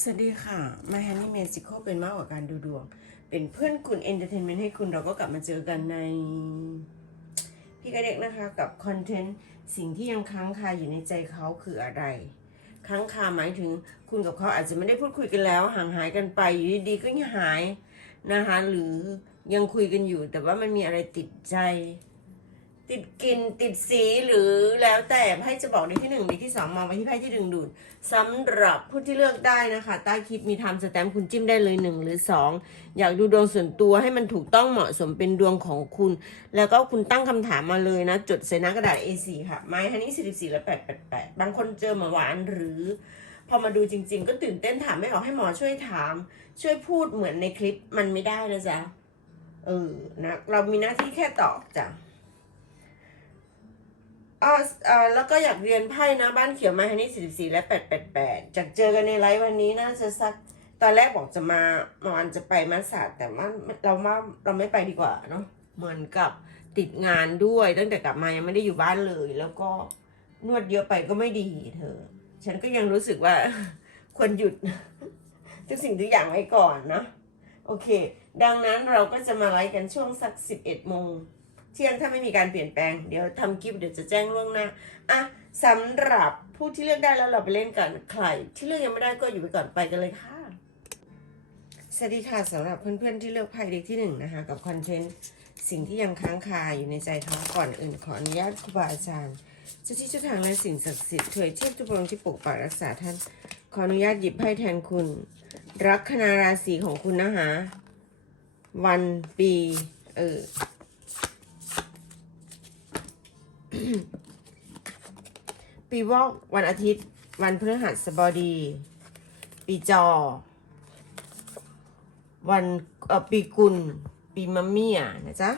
สวัสดีค่ะ My Honey Magical เป็นมากกว่าการดูดวง เป็นเพื่อนคุณเอนเตอร์เทนเมนต์ให้คุณเราก็กลับมาเจอกันใน พี่กระเด็กนะคะกับคอนเทนต์สิ่งที่ยังค้างคาอยู่ในใจเขาคืออะไร ค้างคาหมายถึงคุณกับเขาอาจจะไม่ได้พูดคุยกันแล้ว ห่างหายกันไปอยู่ดีๆก็ยังหายนะคะหรือยังคุยกันอยู่ แต่ว่ามันมีอะไรติดใจ ติดกลิ่นติดสีหรือแล้วแต่ไพ่จะบอกในที่หนึ่งในที่สองมองไปที่ไพ่ที่ดึงดูดสำหรับผู้ที่เลือกได้นะคะ ใต้คลิปมีทำสแตมป์คุณจิ้มได้เลยหนึ่งหรือสองอยากดูดวงส่วนตัวให้มันถูกต้องเหมาะสมเป็นดวงของคุณ แล้วก็คุณตั้งคำถามมาเลยนะ จดใส่หน้ากระดาษ A4 ค่ะ ไม้ฮันนี่44และ888บางคนเจอหมาหวานหรือ พอมาดูจริง ๆ ก็ตื่นเต้นถามไม่ออกให้หมอช่วยถาม ช่วยพูดเหมือนในคลิปมันไม่ได้นะจ๊ะเออนะเรามีหน้าที่แค่ตอบจ้ะ อ๋อเอ่อแล้วก็อยากเรียนไพ่นะบ้านเขียวมาฮันนี่สี่สี่และแปดแปดแปดจากเจอกันในไลฟ์วันนี้น่าจะสักตอนแรกบอกจะมาเมื่อวานจะไปมัสยิดแต่ว่าเรามาเราไม่ไปดีกว่าเนาะเหมือนกับติดงานด้วย ตั้งแต่กลับมายังไม่ได้อยู่บ้านเลย แล้วก็นวดเยอะไปก็ไม่ดีเธอ ฉันก็ยังรู้สึกว่าควรหยุดทุกสิ่งทุกอย่างไว้ก่อนเนาะโอเค ดังนั้นเราก็จะมาไลฟ์กันช่วงสักสิบเอ็ดโมง เที่ยงถ้าไม่มีการเปลี่ยนแปลง เดี๋ยวทำคลิปเดี๋ยวจะแจ้งล่วงหน้าอะสำหรับผู้ที่เลือกได้แล้วเราไปเล่นกันใคร ที่เลือกยังไม่ได้ก็อยู่ไปก่อนไปกันเลยค่ะ สวัสดีค่ะสำหรับเพื่อนๆที่เลือกไพ่เด็กที่หนึ่งนะคะ กับคอนเทนต์สิ่งที่ยังค้างคาอยู่ในใจเขาก่อนอื่นขออนุญาตครูบาอาจารย์เจ้าที่เจ้าทางและสิ่งศักดิ์สิทธิ์ถวยเทพทุกองที่ปกปักรักษาท่าน ขออนุญาตหยิบไพ่แทนคุณ รักคณาราศีของคุณนะคะวันปี เออ ปีวอกวันอาทิตย์ วันพฤหัสบดี ปีจอ วันเออปีกุล ปีมะเมียนะจ๊ะ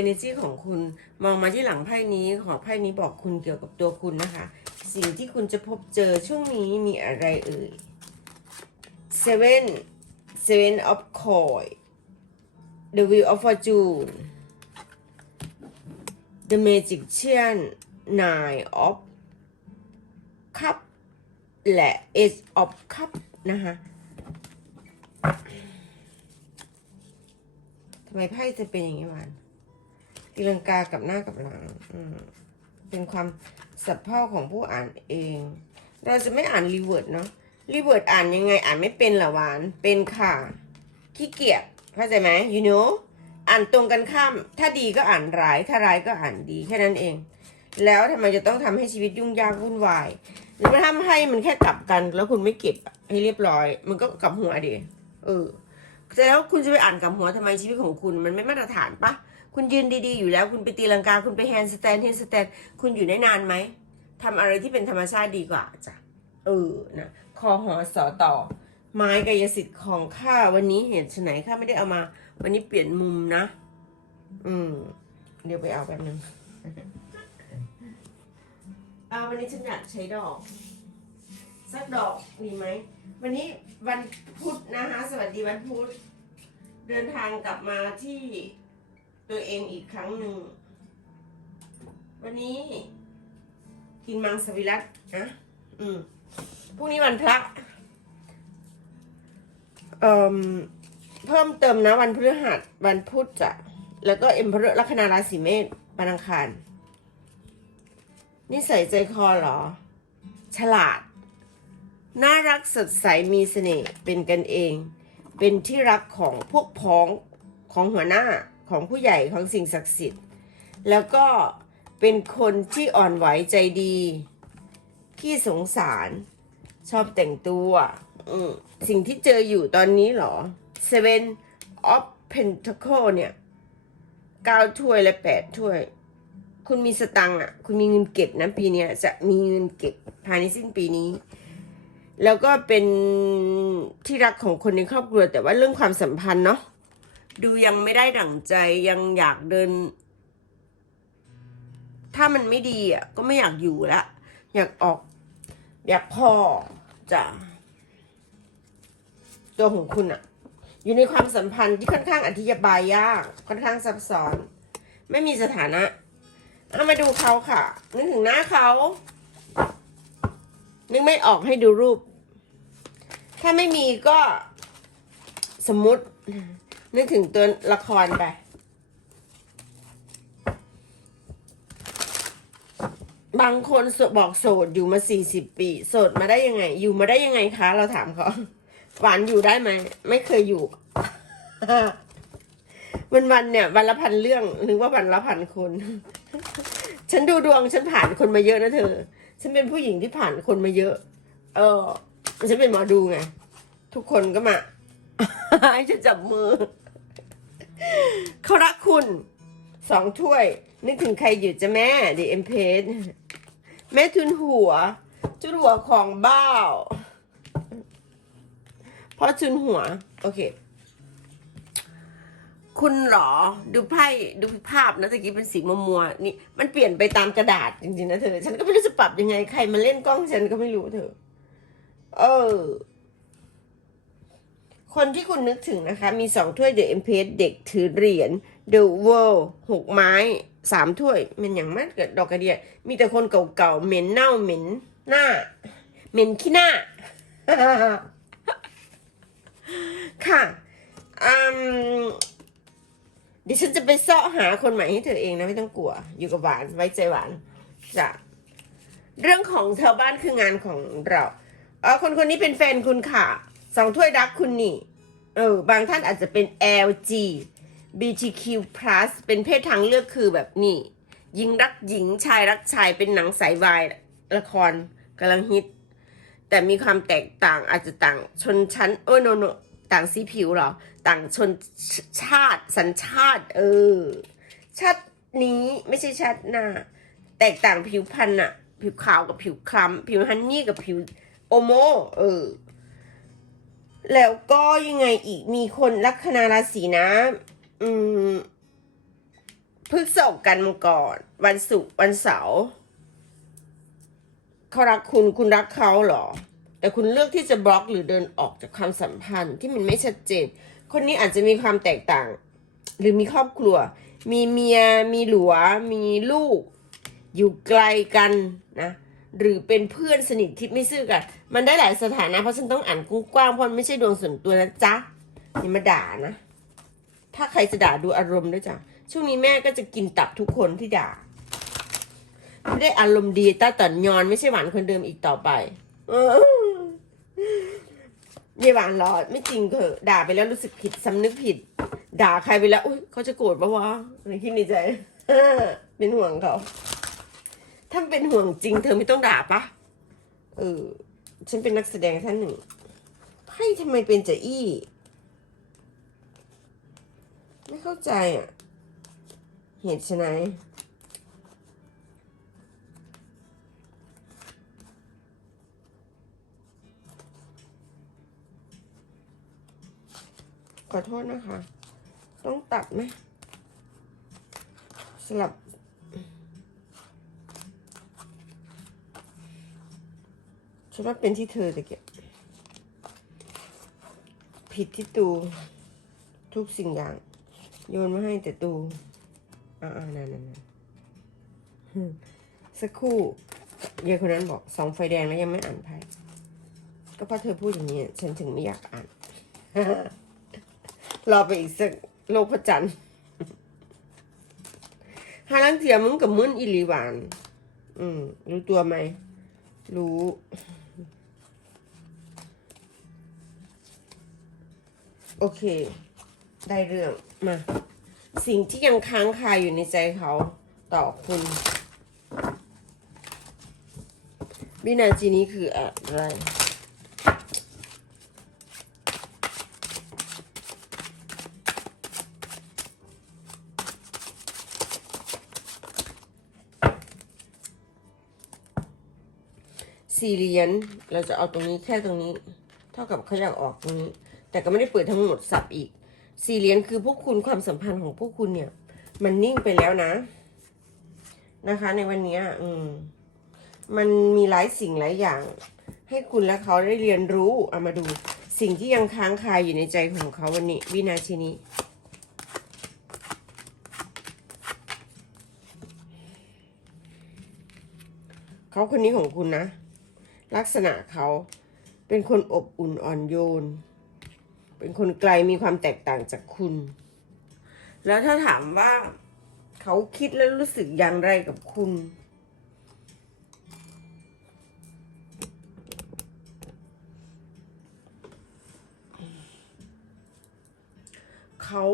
energy ของคุณมองมาที่หลังไพ่นี้ขอไพ่นี้บอกคุณเกี่ยวกับตัวคุณนะคะ สิ่งที่คุณจะพบเจอช่วงนี้มีอะไรเอ่ย seven seven of coin the wheel of fortune the magician nine of cup และ ace of cup นะคะทำไมไพ่จะเป็นอย่างนี้วะ ตีลังกากับหน้ากับหลังเป็นความสับเพ่าของผู้อ่านเอง เราจะไม่อ่านรีเวิร์ดเนาะรีเวิร์ดอ่านยังไงอ่านไม่เป็นเหรอหวาน เป็นค่ะ ขี้เกียจเข้าใจไหม you know อ่านตรงกันข้าม ถ้าดีก็อ่านร้าย ถ้าร้ายก็อ่านดีแค่นั้นเอง แล้วทำไมจะต้องทำให้ชีวิตยุ่งยากวุ่นวายหรือว่าทำให้มันแค่กลับกัน แล้วคุณไม่เก็บให้เรียบร้อย มันก็กลับหัวดิเออแต่แล้วคุณจะไปอ่านกลับหัวทำไมชีวิตของคุณ มันไม่มาตรฐานปะ คุณยืนดีๆอยู่แล้ว คุณไปตีลังกา คุณไปแฮนด์สแตนด์แฮนด์สแตนคุณอยู่ได้นานไหมทำอะไรที่เป็นธรรมชาติดีกว่าจ้ะเออนะคอหอสอต่อ ไม้กายสิทธิ์ของข้าวันนี้เห็นชไหนข้าไม่ได้เอามา วันนี้เปลี่ยนมุมนะ อืม เดี๋ยวไปเอาแป๊บนึงเอาวันนี้ฉันอยากใช้ดอก สักดอกดีไหม วันนี้วันพุธนะคะ สวัสดีวันพุธ เดินทางกลับมาที่ ตัวเองอีกครั้งหนึ่ง วันนี้ กินมังสวิรัตนะอืมพรุ่งนี้วันพระเอ่อเพิ่มเติมนะวันพฤหัสวันพุธจะแล้วก็เอ็มพฤลัคนาราศีเมษวันอังคารนิสัยใจคอเหรอ ฉลาด น่ารักสดใสมีเสน่ห์เป็นกันเอง เป็นที่รักของพวกพ้องของหัวหน้า ของผู้ใหญ่ของสิ่งศักดิ์สิทธิ์ แล้วก็เป็นคนที่อ่อนไหวใจดีขี้สงสารชอบแต่งตัวสิ่งที่เจออยู่ตอนนี้เหรอ Seven of Pentacle เนี่ยเก้าถ้วยและแปดถ้วย คุณมีสตังค์อะ คุณมีเงินเก็บนะปีนี้จะมีเงินเก็บภายในสิ้นปีนี้ แล้วก็เป็นที่รักของคนในครอบครัวแต่ว่าเรื่องความสัมพันธ์เนาะ ดูยังไม่ได้ดั่งใจยังอยากเดิน ถ้ามันไม่ดีอะก็ไม่อยากอยู่ละ อยากออก อยากพอจ้ะตัวของคุณอะ อยู่ในความสัมพันธ์ที่ค่อนข้างอธิบายยาก ค่อนข้างซับซ้อน ไม่มีสถานะเอามาดูเขาค่ะ นึกถึงหน้าเขานึกไม่ออกให้ดูรูป ถ้าไม่มีก็สมมติ นึกถึงตัวละครไป บางคนสบอกโสดอยู่มาสี่สิบปี โสดมาได้ยังไง อยู่มาได้ยังไงคะ เราถามเขาหวานอยู่ได้ไหม ไม่เคยอยู่ วันวันเนี่ย วันละพันเรื่องนึกว่าวันละพันคน ฉันดูดวงฉันผ่านคนมาเยอะนะเธอ ฉันเป็นผู้หญิงที่ผ่านคนมาเยอะ เออฉันเป็นหมอดูไง ทุกคนก็มา ให้ฉันจับมือเขารักคุณสองถ้วย นึกถึงใครอยู่จะแม่ดีเอ็มเพสแม่ทุนหัว จุนหัวของบ้าวเพราะจุนหัว โอเค คุณหรอดูไพ่ดูภาพนะตะกี้เป็นสีมัวๆนี่มันเปลี่ยนไปตามกระดาษจริงๆนะเธอ ฉันก็ไม่รู้จะปรับยังไง ใครมาเล่นกล้องฉันก็ไม่รู้เธอ เออ คนที่คุณนึกถึงนะคะ มีสองถ้วยเดอะเอ็มเพสเด็กถือเหรียญเดอะเวิลด์หกไม้สามถ้วย มันอย่างมากเกิดดอกกระเดียมีแต่คนเก่าๆเหม็นเน่าเหม็นหน้า เหม็นขี้หน้า ค่ะอืมเดี๋ยวฉันจะไปเสาะหาคนใหม่ให้เธอเองนะ ไม่ต้องกลัว อยู่กับหวานไว้ใจหวานจ้ะเรื่องของชาวบ้านคืองานของเราเออคนคนนี้เป็นแฟนคุณค่ะ สองถ้วยรักคุณนี่ เออ บางท่านอาจจะเป็น LG BTQ+ เป็นเพศทางเลือกคือแบบนี่หญิงรักหญิงชายรักชายเป็นหนังสายวายละครกำลังฮิต แต่มีความแตกต่างอาจจะต่างชนชั้นเออโนโนต่างสีผิวหรอ ต่างชนชาติสัญชาติ เออ ชาตินี้ไม่ใช่ชาติหน้า แตกต่างผิวพรรณอะผิวขาวกับผิวคล้ำผิวฮันนี่กับผิวโอโม เออ แล้วก็ยังไงอีกมีคนลัคนาราศีนะ อืมพฤกษกกันมาก่อน วันศุกร์วันเสาร์เขารักคุณคุณรักเขาเหรอ แต่คุณเลือกที่จะบล็อกหรือเดินออกจากความสัมพันธ์ที่มันไม่ชัดเจน คนนี้อาจจะมีความแตกต่าง หรือมีครอบครัว มีเมียมีหลัว มีลูก อยู่ไกลกันนะ หรือเป็นเพื่อนสนิทที่ไม่ซื่อกัน มันได้หลายสถานะ เพราะฉันต้องอ่านกว้างเพราะมันไม่ใช่ดวงส่วนตัวนะจ๊ะอย่มาด่านะ ถ้าใครจะด่าดูอารมณ์ด้วยจ้ะ ช่วงนี้แม่ก็จะกินตับทุกคนที่ด่า ไม่ได้อารมณ์ดีตาต่อนยอนไม่ใช่หวานคนเดิมอีกต่อไป เออยาหวานหรอไม่จริงเถอะด่าไปแล้วรู้สึกผิดสำนึกผิด ด่าใครไปแล้วอุ้ยเขาจะโกรธปะวะอะไรคิดในใจเป็นห่วงเขา ถ้าเป็นห่วงจริง เธอไม่ต้องด่าปะเออ ฉันเป็นนักแสดงท่านหนึ่งไพ่ทำไมเป็นจะอี้ ไม่เข้าใจอะ เหตุไฉนขอโทษนะคะ ต้องตัดไหมสลับ ฉันว่าเป็นที่เธอตะเกียบผิดที่ตู ทุกสิ่งอย่าง โยนมาให้แต่ตู อ่าๆนั่นนั่นสักครู่ยายคนนั้นบอกสองไฟแดงแล้วยังไม่อ่านไพ่ก็เพราะเธอพูดอย่างนี้ ฉันถึงไม่อยากอ่านรอไปอีกสักโลกพระจันทร์หาลังเทียมึงกับมึนอิลีหวาน อืม รู้ตัวไหม รู้ โอเค ได้เรื่องมา สิ่งที่ยังค้างคาอยู่ในใจเขาต่อคุณ วินาทีนี้คืออะไรสี่เหรียญเราจะเอาตรงนี้แค่ตรงนี้ เท่ากับเขาอยากออกตรงนี้ แต่ก็ไม่ได้เปิดทั้งหมดสับอีก สี่เหรียญคือพวกคุณความสัมพันธ์ของพวกคุณเนี่ย มันนิ่งไปแล้วนะ นะคะ ในวันนี้อืม มันมีหลายสิ่งหลายอย่าง ให้คุณและเขาได้เรียนรู้เอามาดู สิ่งที่ยังค้างคาอยู่ในใจของเขาวันนี้วินาทีนี้เขาคนนี้ของคุณนะ ลักษณะเขาเป็นคนอบอุ่นอ่อนโยน เป็นคนไกลมีความแตกต่างจากคุณ แล้วถ้าถามว่าเขาคิดและรู้สึกอย่างไรกับคุณ เขา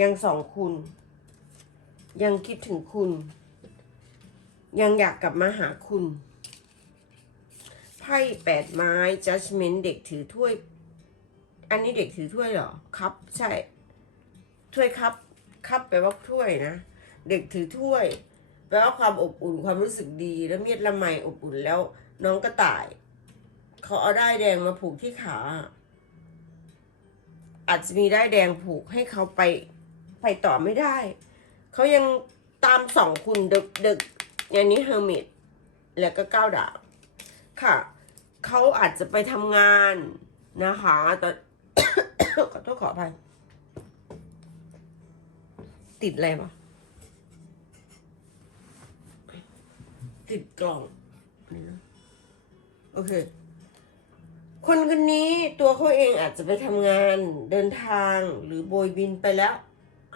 ยังส่องคุณ ยังคิดถึงคุณ ยังอยากกลับมาหาคุณ ไพ่แปดไม้ judgment เด็กถือถ้วย อันนี้เด็กถือถ้วยเหรอครับ ใช่ ถ้วยครับ ครับแปลว่าถ้วยนะ เด็กถือถ้วย แปลว่าความอบอุ่นความรู้สึกดีแล้วเมียดละไมอบอุ่นแล้ว น้องกระต่าย เขาเอาได้แดงมาผูกที่ขา อาจจะมีได้แดงผูกให้เขาไปไปต่อไม่ได้ เขายังตามสองคุณดึกดึกอย่างนี้เฮอร์มิตแล้วก็ก้าวดาบค่ะ เขาอาจจะไปทำงานนะคะแต่ ขอโทษขออภัยติดอะไรปะติดกล่องนี่นะโอเค คนคนนี้ตัวเขาเองอาจจะไปทำงานเดินทางหรือโบยบินไปแล้ว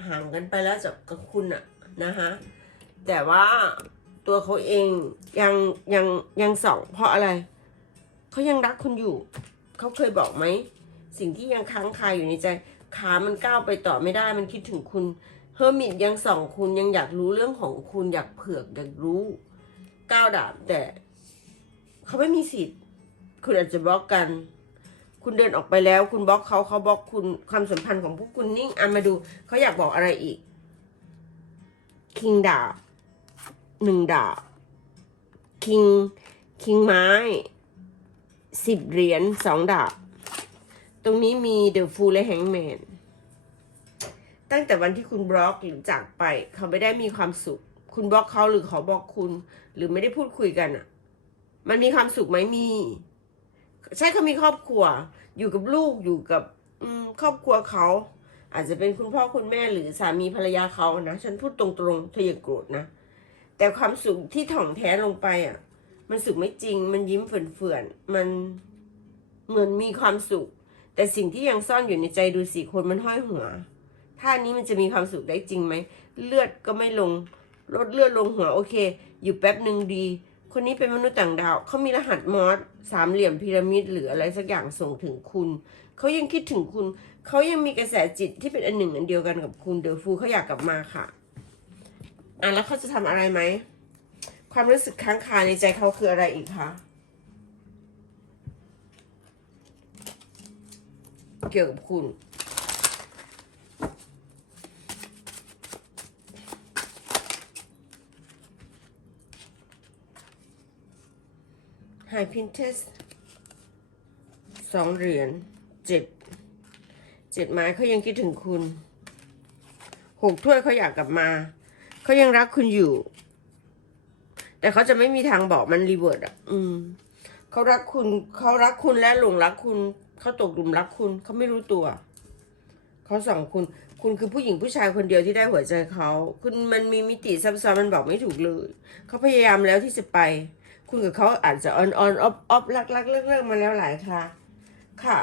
ห่างกันไปแล้วจากกับคุณอะนะคะแต่ว่าตัวเขาเองยังยังยังส่องเพราะอะไร เขายังรักคุณอยู่ เขาเคยบอกไหม สิ่งที่ยังค้างคาอยู่ในใจขามันก้าวไปต่อไม่ได้มันคิดถึงคุณเฮอร์มิตยังส่องคุณยังอยากรู้เรื่องของคุณอยากเผือกอยากรู้ก้าวดาบแต่เขาไม่มีสิทธิ์ คุณอาจจะบล็อกกัน คุณเดินออกไปแล้ว คุณบล็อกเขาเขาบล็อกคุณความสัมพันธ์ของพวกคุณนิ่งอะมาดูเขาอยากบอกอะไรอีกคิงดาบหนึ่งดาบคิงคิงไม้สิบเหรียญสองดาบ ตรงนี้มีเดอะฟูลและแฮงแมนตั้งแต่วันที่คุณบล็อกหรือจากไป เขาไม่ได้มีความสุข คุณบล็อกเขาหรือเขาบล็อกคุณ หรือไม่ได้พูดคุยกันอะมันมีความสุขไหมมี ใช่เขามีครอบครัว อยู่กับลูกอยู่กับอืครอบครัวเขา อาจจะเป็นคุณพ่อคุณแม่หรือสามีภรรยาเขานะฉันพูดตรงๆเธออย่าโกรธนะแต่ความสุขที่ถ่องแท้ลงไปอะ มันสุขไม่จริง มันยิ้มเฟื่อนๆมันเหมือนมีความสุข แต่สิ่งที่ยังซ่อนอยู่ในใจดูสิคนมันห้อยหัวท่านี้มันจะมีความสุขได้จริงไหม เลือดก็ไม่ลง ลดเลือดลงหัวโอเค อยู่แป๊บหนึ่งดี คนนี้เป็นมนุษย์ต่างดาว เขามีรหัสมอสสามเหลี่ยมพีระมิดหรืออะไรสักอย่างส่งถึงคุณ เขายังคิดถึงคุณ เขายังมีกระแสจิตที่เป็นอันหนึ่งอันเดียวกันกับคุณเดอฟูเขาอยากกลับมาค่ะ อะแล้วเขาจะทำอะไรไหม ความรู้สึกค้างคาในใจเขาคืออะไรอีกคะ เกี่ยวกับคุณ ไฮพินเทสสองเหรียญเจ็ดเจ็ดไม้เขายังคิดถึงคุณหกถ้วยเขาอยากกลับมา เขายังรักคุณอยู่ แต่เขาจะไม่มีทางบอกมันรีเวิร์ดอะ อืม เขารักคุณ เขารักคุณและหลงรักคุณ เขาตกหลุมรักคุณเขาไม่รู้ตัวเขาสั่งคุณ คุณคือผู้หญิงผู้ชายคนเดียวที่ได้หัวใจเขาคุณมันมีมิติซับซ้อนมันบอกไม่ถูกเลยเขาพยายามแล้วที่จะไป คุณกับเขาอาจจะออนออนออฟออฟรักรักเลิกเลิกมาแล้วหลายครั้งค่ะ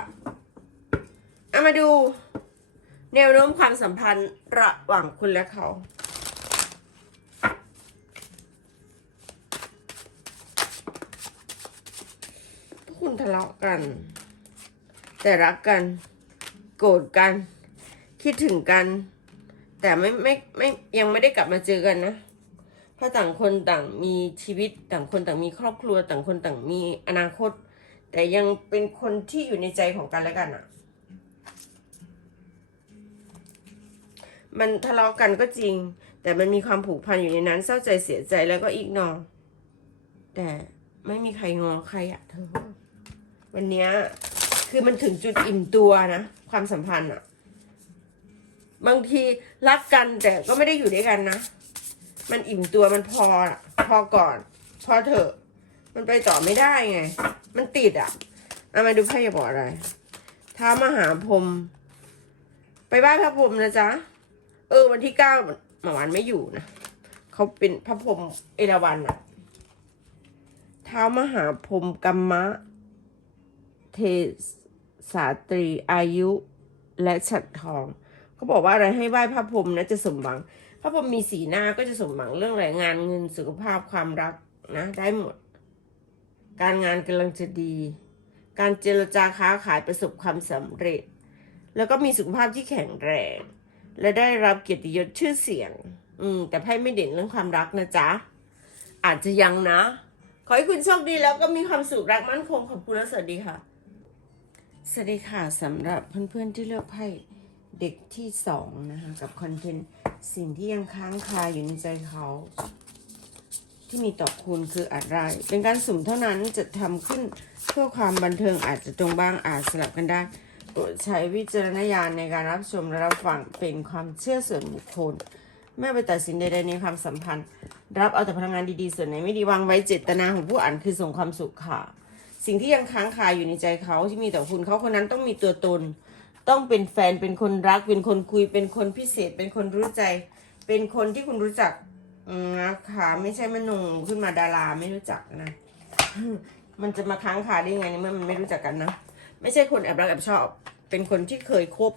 เอามาดู แนวโน้มความสัมพันธ์ระหว่างคุณและเขาคุณทะเลาะกัน แต่รักกัน โกรธกัน คิดถึงกัน แต่ไม่ไม่ไม่ยังไม่ได้กลับมาเจอกันนะเพราะต่างคนต่างมีชีวิตต่างคนต่างมีครอบครัวต่างคนต่างมีอนาคต แต่ยังเป็นคนที่อยู่ในใจของกันและกันอะมันทะเลาะกันก็จริง แต่มันมีความผูกพันอยู่ในนั้นเศร้าใจเสียใจแล้วก็อีกนอแต่ไม่มีใครงอใครอะเธอ วันเนี้ย คือมันถึงจุดอิ่มตัวนะ ความสัมพันธ์อะบางทีรักกันแต่ก็ไม่ได้อยู่ด้วยกันนะ มันอิ่มตัวมันพออะพอก่อน พอเถอะ มันไปต่อไม่ได้ไง มันติดอะเอามาดูไพ่อย่าบอกอะไรท้ามหาพรหมไปไหว้พระพรหมนะจ๊ะ เออ วันที่เก้าหมอวันไม่อยู่นะเขาเป็นพระพรหมเอราวัณอะท้ามหาพรหมกัมมะ เท สาตรีอายุและฉัดทอง เขาบอกว่าอะไรให้ไหว้พระพรหมนะจะสมหวัง พระพรหมมีสีหน้าก็จะสมหวังเรื่องอะไรงานเงินสุขภาพความรักนะได้หมด การงานกำลังจะดี การเจรจาค้าขายประสบความสำเร็จ แล้วก็มีสุขภาพที่แข็งแรง และได้รับเกียรติยศชื่อเสียง อืม แต่ไพ่ไม่เด่นเรื่องความรักนะจ๊ะ อาจจะยังนะ ขอให้คุณโชคดีแล้วก็มีความสุขรักมั่นคงขอบคุณและสวัสดีค่ะ สวัสดีค่ะสำหรับเพื่อนๆที่เลือกไพ่เด็กที่สองนะคะกับคอนเทนต์สิ่งที่ยังค้างคาอยู่ในใจเขา ที่มีต่อคุณคืออะไร เป็นการสุ่มเท่านั้นจะทำขึ้นเพื่อความบันเทิงอาจจะตรงบ้างอาจสลับกันได้โปรดใช้วิจารณญาณในการรับชมและรับฟังเป็นความเชื่อส่วนบุคคลไม่ไปตัดสินใดๆในความสัมพันธ์ รับเอาแต่พลังงานดีๆ ส่วนไหนไม่ดีวางไว้เจตนาของผู้อ่านคือส่งความสุขค่ะ สิ่งที่ยังค้างคาอยู่ในใจเขาที่มีต่อคุณเขาคนนั้นต้องมีตัวตน ต้องเป็นแฟนเป็นคนรัก เป็นคนคุยเป็นคนพิเศษ เป็นคนรู้ใจ เป็นคนที่คุณรู้จักนะคะไม่ใช่มโนขึ้นมาดาราไม่รู้จักนะ มันจะมาค้างคาได้ไงนเมื่อมันไม่รู้จักกันนะไม่ใช่คนแอบรักแอบชอบ เป็นคนที่เคยคบ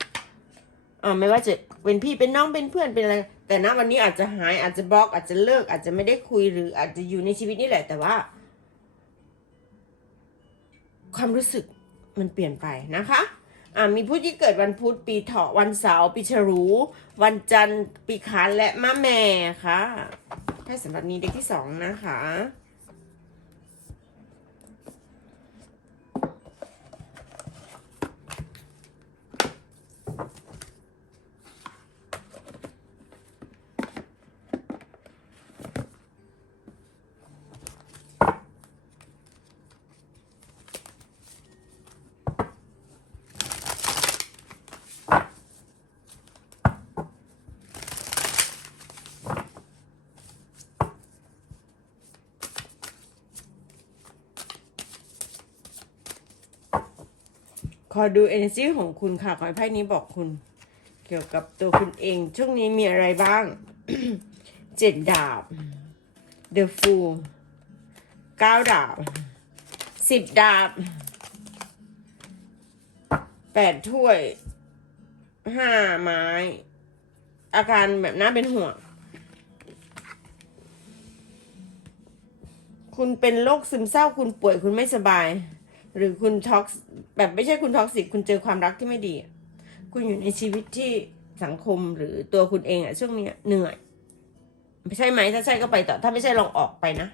อ่าไม่ว่าจะเป็นพี่เป็นน้องเป็นเพื่อนเป็นอะไร แต่ณวันนี้อาจจะหายอาจจะบล็อกอาจจะเลิกอาจจะไม่ได้คุยหรืออาจจะอยู่ในชีวิตนี่แหละแต่ว่า ความรู้สึกมันเปลี่ยนไปนะคะอ่ามีผู้ที่เกิดวันพุธปีเถาะวันเสาร์ปีฉลู วันจันทร์ปีขานและมะแม่ค่ะไพ่สำหรับนี้เด็กที่สองนะคะ ขอดู energy ของคุณค่ะ ขอให้ไพ่นี้บอกคุณ เกี่ยวกับตัวคุณเอง ช่วงนี้มีอะไรบ้าง เจ็ดดาบ the fool เก้าดาบสิบดาบแปดถ้วยห้าไม้ อาการแบบน่าเป็นห่วง คุณเป็นโรคซึมเศร้าคุณป่วยคุณไม่สบาย หรือคุณท็อกแบบไม่ใช่คุณท็อกซิกคุณเจอความรักที่ไม่ดี คุณอยู่ในชีวิตที่สังคมหรือตัวคุณเองอะช่วงเนี้ยเหนื่อยไม่ใช่ไหมถ้าใช่ก็ไปต่อ ถ้าไม่ใช่ลองออกไปนะ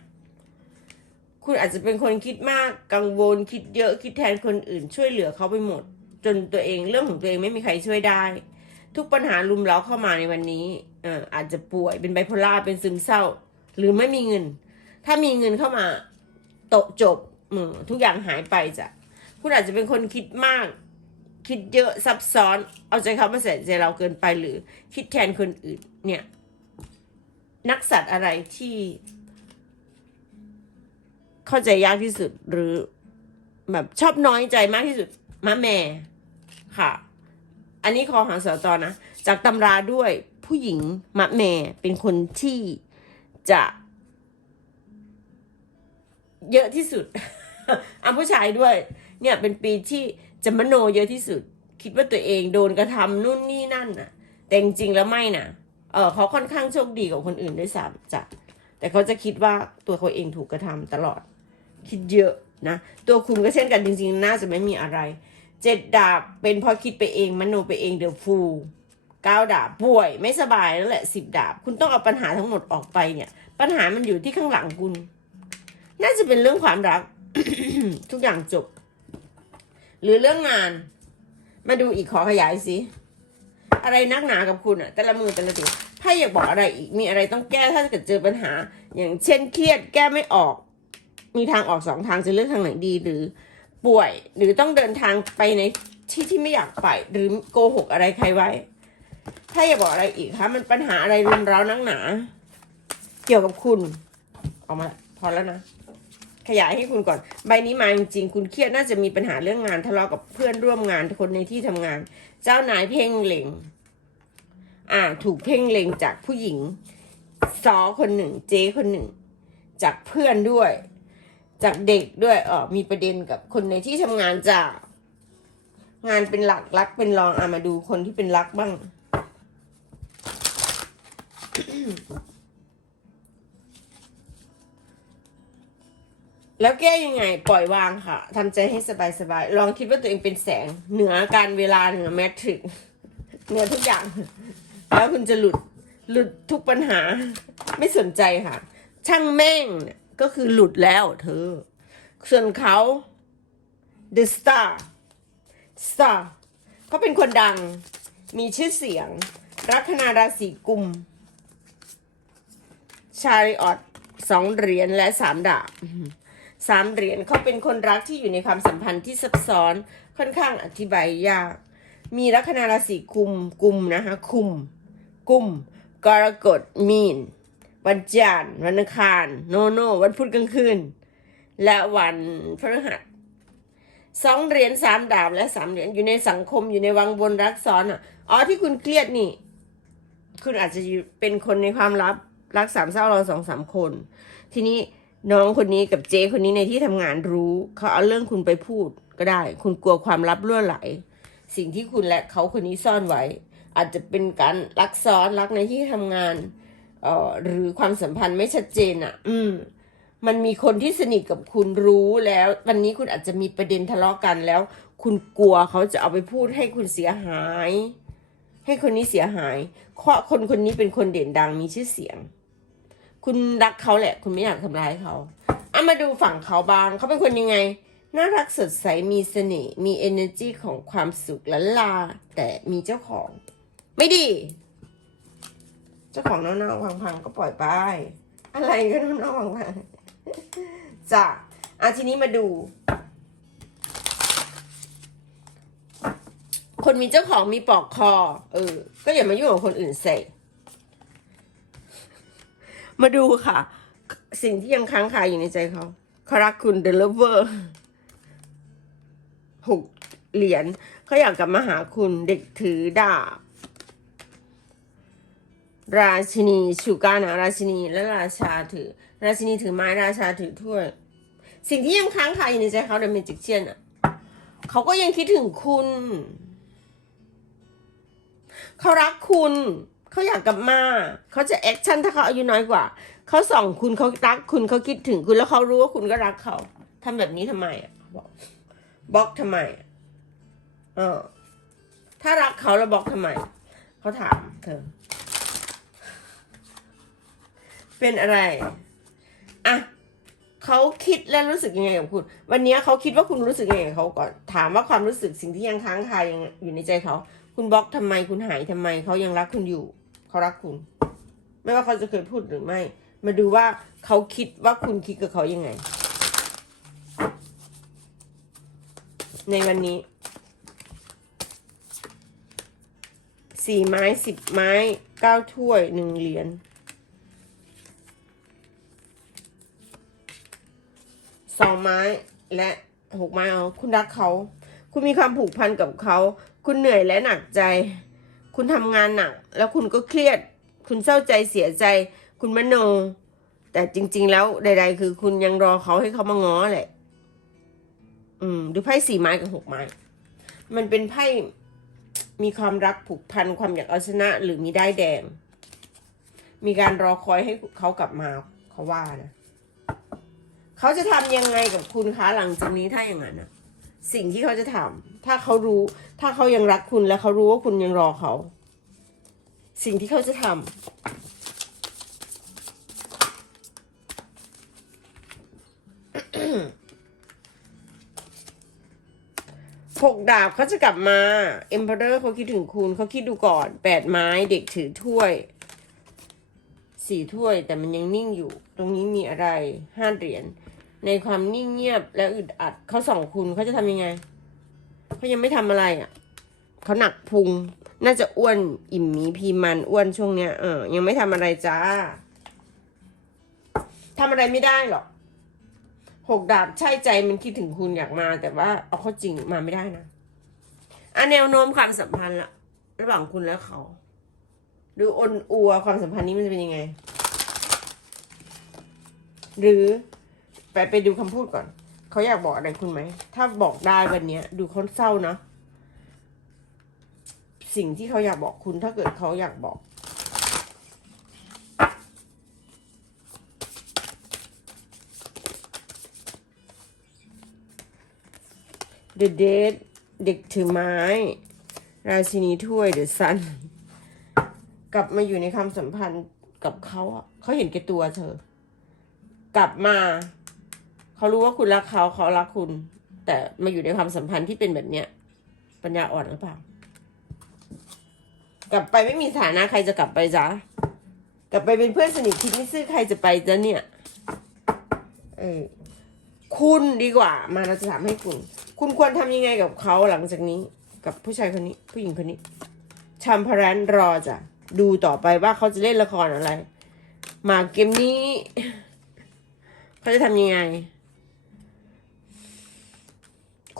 คุณอาจจะเป็นคนคิดมากกังวลคิดเยอะคิดแทนคนอื่น ช่วยเหลือเขาไปหมด จนตัวเองเรื่องของตัวเองไม่มีใครช่วยได้ ทุกปัญหาลุมเล้าเข้ามาในวันนี้เอ่ออาจจะป่วยเป็นไบโพล่าเป็นซึมเศร้า หรือไม่มีเงิน ถ้ามีเงินเข้ามาโตะจบ มือทุกอย่างหายไปจ้ะคุณอาจจะเป็นคนคิดมาก คิดเยอะซับซ้อน เอาใจเขามาใส่ใจเราเกินไปหรือ คิดแทนคนอื่น เนี่ย นักสัตว์อะไรที่ เข้าใจยากที่สุดหรือ แบบชอบน้อยใจมากที่สุดมะแม่ค่ะ อันนี้คอหางสอตอนะ จากตำราด้วยผู้หญิงมะแม่เป็นคนที่จะ เยอะที่สุดอะผู้ชายด้วย เนี่ยเป็นปีที่จะมโนเยอะที่สุด คิดว่าตัวเองโดนกระทำนู่นนี่นั่นน่ะ แต่จริงๆแล้วไม่น่ะ เออเขาค่อนข้างโชคดีกว่าคนอื่นด้วยซ้ำจ้ะแต่เขาจะคิดว่าตัวเขาเองถูกกระทำตลอด คิดเยอะนะตัวคุณก็เช่นกันจริง ๆ น่าจะไม่มีอะไรเจ็ดดาบเป็นเพราะคิดไปเองมโนไปเองเดี๋ยวฟูเก้าดาบป่วยไม่สบายแล้วแหละสิบดาบ คุณต้องเอาปัญหาทั้งหมดออกไปเนี่ย ปัญหามันอยู่ที่ข้างหลังคุณ น่าจะเป็นเรื่องความรัก ทุกอย่างจบ หรือเรื่องงาน มาดูอีกขอขยายสิอะไรนักหนากับคุณอะแต่ละมือแต่ละตัวถ้าอยากบอกอะไรอีกมีอะไรต้องแก้ถ้าเกิดเจอปัญหา อย่างเช่นเครียดแก้ไม่ออก มีทางออกสองทางจะเลือกทางไหนดีหรือป่วยหรือต้องเดินทางไปในที่ที่ไม่อยากไปหรือโกหกอะไรใครไว้ ถ้าอยากบอกอะไรอีกคะมันปัญหาอะไรรุมเร้านักหนา เกี่ยวกับคุณ ออกมา พอแล้วนะ ขยายให้คุณก่อน ใบนี้มาจริงๆ คุณเครียดน่าจะมีปัญหาเรื่องงานทะเลาะกับเพื่อนร่วมงานคนในที่ทำงาน เจ้านายเพ่งเล็ง อ่า ถูกเพ่งเล็งจากผู้หญิงซอคนหนึ่ง เจ๊คนหนึ่ง จากเพื่อนด้วย จากเด็กด้วยเออมีประเด็นกับคนในที่ทำงานจากงานเป็นหลักรักเป็นรองอะมาดูคนที่เป็นรักบ้าง แล้วแก้ยังไงปล่อยวางค่ะทำใจให้สบายๆลองคิดว่าตัวเองเป็นแสง เหนือการเวลาเหนือแมทริกเหนือทุกอย่าง แล้วคุณจะหลุดหลุดทุกปัญหา ไม่สนใจค่ะ ช่างแม่งเนี่ยก็คือหลุดแล้วเธอ ส่วนเขา The Star Star เขาเป็นคนดัง มีชื่อเสียง ลัคนาราศีกุม ชาริออตสองเหรียญและสามดาบ สามเหรียญเขาเป็นคนรักที่อยู่ในความสัมพันธ์ที่ซับซ้อนค่อนข้างอธิบายยาก มีลัคนาราศีกุมกุมนะคะคุม กุมกรกฎมีน วันจันทร์วันอังคาร โนโนวันพุธกลางคืน และวันพฤหัสสองเหรียญสามดาบและสามเหรียญอยู่ในสังคมอยู่ในวังวนรักซ้อนอะอ๋อที่คุณเครียดนี่ คุณอาจจะเป็นคนในความลับรักสามเศร้าเราสองสามคน ทีนี้ น้องคนนี้กับเจคนนี้ในที่ทำงานรู้ เขาเอาเรื่องคุณไปพูดก็ได้ คุณกลัวความลับล่วไหล สิ่งที่คุณและเขาคนนี้ซ่อนไว้ อาจจะเป็นการรักซ้อนรักในที่ทำงานเอ่อหรือความสัมพันธ์ไม่ชัดเจนอะ อืม มันมีคนที่สนิทกับคุณรู้แล้ว วันนี้คุณอาจจะมีประเด็นทะเลาะกันแล้ว คุณกลัวเขาจะเอาไปพูดให้คุณเสียหาย ให้คนนี้เสียหายเพราะคนคนนี้เป็นคนเด่นดังมีชื่อเสียง คุณรักเขาแหละ คุณไม่อยากทำร้ายเขาเอามาดูฝั่งเขาบ้างเขาเป็นคนยังไง น่ารักสดใสมีเสน่ห์มี energy ของความสุขละลา แต่มีเจ้าของ ไม่ดี เจ้าของเน่าๆพังๆก็ปล่อยไป อะไรก็เน่าๆพังๆจ้ะอะทีนี้มาดู คนมีเจ้าของมีปลอกคอ เออ ก็อย่ามายุ่งกับคนอื่นเสก มาดูค่ะ สิ่งที่ยังค้างคาอยู่ในใจเขาเขารักคุณ The Lover หกเหรียญเขาอยากกลับมาหาคุณเด็กถือดาบ ราชินีชูกานะราชินีและราชาถือ ราชินีถือไม้ราชาถือถ้วย สิ่งที่ยังค้างคาอยู่ในใจเขาเดอะเมจิกเชียนอะเขาก็ยังคิดถึงคุณ เขารักคุณ เขาอยากกลับมา เขาจะแอคชั่นถ้าเขาอายุน้อยกว่า เขาส่องคุณเขารักคุณเขาคิดถึงคุณแล้วเขารู้ว่าคุณก็รักเขาทำแบบนี้ทำไมอะบอกบล็อกทำไมอะเออ ถ้ารักเขาแล้วบล็อกทำไม เขาถามเธอ เป็นอะไร อะเขาคิดและรู้สึกยังไงกับคุณ วันนี้เขาคิดว่าคุณรู้สึกยังไงกับเขาก่อน ถามว่าความรู้สึกสิ่งที่ยังค้างคายังอยู่ในใจเขา คุณบล็อกทำไมคุณหายทำไม เขายังรักคุณอยู่ เขารักคุณ ไม่ว่าเขาจะเคยพูดหรือไม่ มาดูว่าเขาคิดว่าคุณคิดกับเขายังไง ในวันนี้สี่ไม้สิบไม้เก้าถ้วยหนึ่งเหรียญสองไม้และหกไม้เอาคุณรักเขา คุณมีความผูกพันกับเขา คุณเหนื่อยและหนักใจ คุณทำงานหนัก แล้วคุณก็เครียด คุณเศร้าใจเสียใจ คุณมโน แต่จริง ๆ แล้วใด ๆ คือคุณยังรอเขาให้เขามาง้อแหละ อืม ดูไพ่สี่ไม้กับหกไม้ มันเป็นไพ่มีความรักผูกพันความอยากเอาชนะ หรือมีได้แดง มีการรอคอยให้เขากลับมาเขาว่านะ เขาจะทำยังไงกับคุณคะหลังจากนี้ถ้าอย่างนั้นนะ สิ่งที่เขาจะทำถ้าเขารู้ ถ้าเขายังรักคุณและเขารู้ว่าคุณยังรอเขา สิ่งที่เขาจะทำหกดาบเขาจะกลับมาเอ็มพอเดอร์เขาคิดถึงคุณเขาคิดดูก่อนแปดไม้เด็กถือถ้วยสี่ถ้วยแต่มันยังนิ่งอยู่ ตรงนี้มีอะไรห้าเหรียญ ในความนิ่งเงียบและอึดอัดเขาสองคุณเขาจะทำยังไงเขายังไม่ทำอะไรอะเขาหนักพุง น่าจะอ้วนอิ่มมีพีมันอ้วนช่วงเนี้ยเออยังไม่ทำอะไรจ้าทำอะไรไม่ได้หรอกหกดาบใช่ใจมันคิดถึงคุณอยากมา แต่ว่าเอาเข้าจริงมาไม่ได้นะอันแนวโน้มความสัมพันธ์ละระหว่างคุณและเขาหรืออนอัวความสัมพันธ์นี้มันจะเป็นยังไง หรือ ไปไปดูคำพูดก่อน เขาอยากบอกอะไรคุณไหม ถ้าบอกได้วันเนี้ย ดูเขาเศร้าเนาะสิ่งที่เขาอยากบอกคุณถ้าเกิดเขาอยากบอก The Date เด็กถือไม้ ราชินีถ้วย The Sun กลับมาอยู่ในความสัมพันธ์กับเขาเขาเห็นแก่ตัวเธอ กลับมา เขารู้ว่าคุณรักเขาเขารักคุณ แต่มาอยู่ในความสัมพันธ์ที่เป็นแบบเนี้ย ปัญญาอ่อนหรือเปล่า กลับไปไม่มีฐานะใครจะกลับไปจ้ะกลับไปเป็นเพื่อนสนิทคิดไม่ซื่อใครจะไปจ้ะเนี่ยเออคุณดีกว่า มาเราจะถามให้คุณ คุณควรทำยังไงกับเขาหลังจากนี้ กับผู้ชายคนนี้ ผู้หญิงคนนี้ชัมพรันรอจ้ะดูต่อไปว่าเขาจะเล่นละครอะไร มาเกมนี้ เขาจะทำยังไง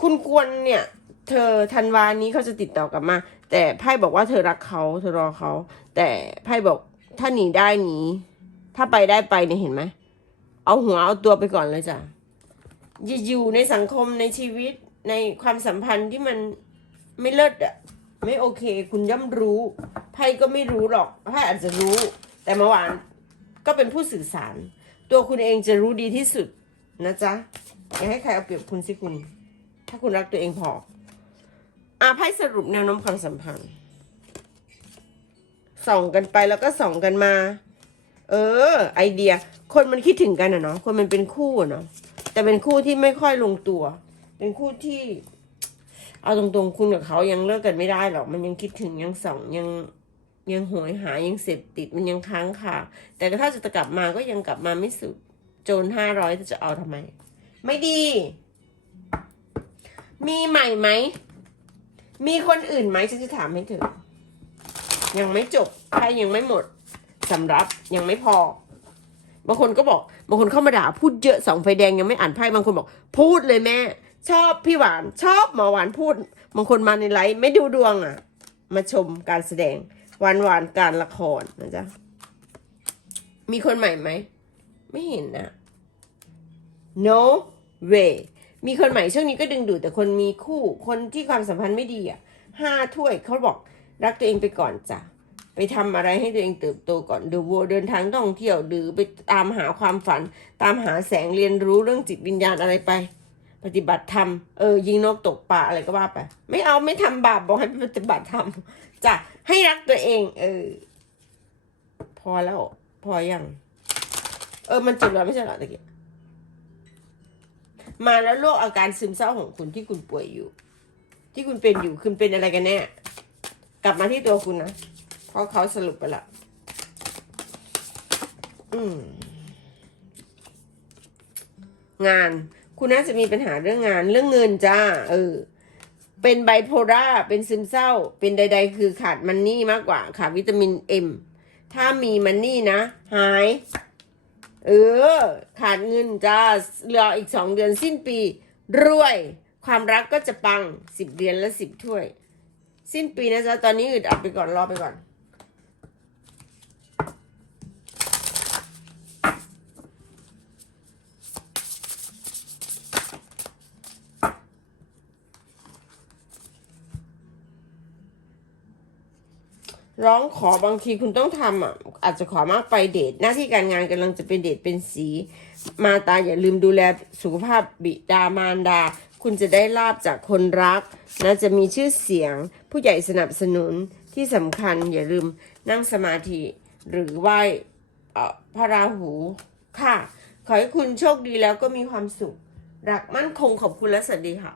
คุณควรเนี่ย เธอธันวานี้เขาจะติดต่อกลับมา แต่ไพ่บอกว่าเธอรักเขาเธอรอเขา แต่ไพ่บอกถ้าหนีได้หนีถ้าไปได้ไปเนี่ยเห็นไหมเอาหัวเอาตัวไปก่อนเลยจ้ะอย่าอยู่ในสังคมในชีวิตในความสัมพันธ์ที่มันไม่เลิศอะไม่โอเค คุณย่อมรู้ไพ่ก็ไม่รู้หรอกไพ่อาจจะรู้ แต่เมื่อวานก็เป็นผู้สื่อสาร ตัวคุณเองจะรู้ดีที่สุดนะจ๊ะอย่าให้ใครเอาเปรียบคุณสิคุณ ถ้าคุณรักตัวเองพออาไพ่สรุปแนวโน้มความสัมพันธ์ ส่องกันไปแล้วก็ส่องกันมา เออ ไอเดีย คนมันคิดถึงกันอะเนาะ คนมันเป็นคู่อะเนาะ แต่เป็นคู่ที่ไม่ค่อยลงตัว เป็นคู่ที่ เอาตรงๆ คุณกับเขายังเลิกกันไม่ได้หรอก มันยังคิดถึงยังส่องยังยังโหยหายังเสพติดมันยังค้างคาแต่ถ้าจะกลับมาก็ยังกลับมาไม่สุด โจรห้าร้อยจะเอาทำไม ไม่ดี มีใหม่ไหม มีคนอื่นไหมฉันจะถามให้เธอยังไม่จบไพ่ยังไม่หมดสำรับยังไม่พอบางคนก็บอกบางคนเข้ามาด่าพูดเยอะสองไฟแดงยังไม่อ่านไพ่บางคนบอก พูดเลยแม่ ชอบพี่หวาน ชอบหมอหวานพูด บางคนมาในไลฟ์ไม่ดูดวงอะ มาชมการแสดงหวานหวานการละครนะจ๊ะมีคนใหม่ไหม ไม่เห็นนะ no way มีคนใหม่ช่วงนี้ก็ดึงดูดแต่คนมีคู่คนที่ความสัมพันธ์ไม่ดีอะห้าถ้วยเขาบอกรักตัวเองไปก่อนจ้ะไปทำอะไรให้ตัวเองเติบโตก่อนดูวัวเดินทางท่องเที่ยวหรือไปตามหาความฝัน ตามหาแสงเรียนรู้เรื่องจิตวิญญาณอะไรไป ปฏิบัติธรรมเออยิงนกตกปลาอะไรก็ว่าไป ไม่เอาไม่ทำบาปบอกให้ไปปฏิบัติธรรมจ้ะให้รักตัวเอง เออ พอแล้วพอยังเออมันจบแล้วไม่ใช่เหรอตะกี้ มาแล้วโรคอาการซึมเศร้าของคุณที่คุณป่วยอยู่ ที่คุณเป็นอยู่คุณเป็นอะไรกันแน่กลับมาที่ตัวคุณนะเพราะเขาสรุปไปละอืมงาน คุณน่าจะมีปัญหาเรื่องงาน เรื่องเงินจ้า เออ เป็นไบโพล่าเป็นซึมเศร้า เป็นใด ๆ คือขาดมันนี่มากกว่า ขาดวิตามินเอ็มถ้ามีมันนี่นะ หาย เออ ขาดเงินจ้าเหลืออีกสองเดือนสิ้นปี รวย ความรักก็จะปังสิบเดือนละสิบถ้วย สิ้นปีนะจ๊ะ ตอนนี้อึดอัดไปก่อนรอไปก่อน ร้องขอบางทีคุณต้องทำอะอาจจะขอมากไปเดทหน้าที่การงานกำลังจะเป็นเดทเป็นสี มาตาอย่าลืมดูแลสุขภาพบิดามารดา คุณจะได้ลาบจากคนรักนะจะมีชื่อเสียง ผู้ใหญ่สนับสนุนที่สำคัญอย่าลืมนั่งสมาธิหรือไหว้เอ่อพระราหูค่ะ ขอให้คุณโชคดีแล้วก็มีความสุข รักมั่นคงขอบคุณและสวัสดีค่ะ